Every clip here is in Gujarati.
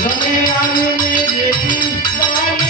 ગમે આવીને દેખી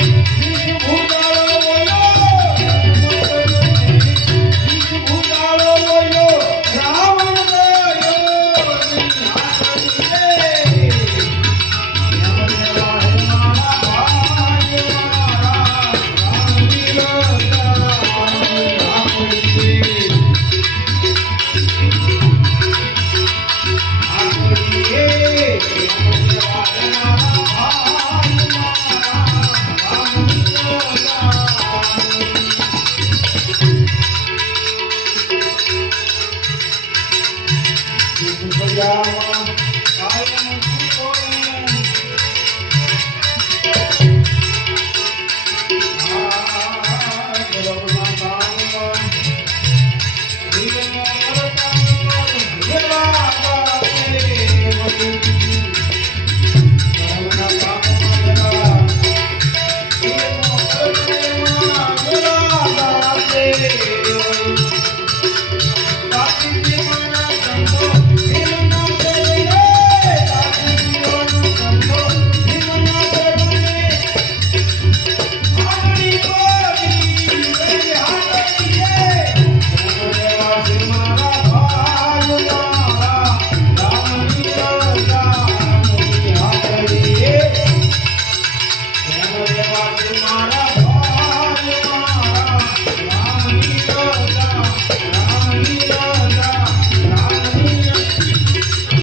Yeah.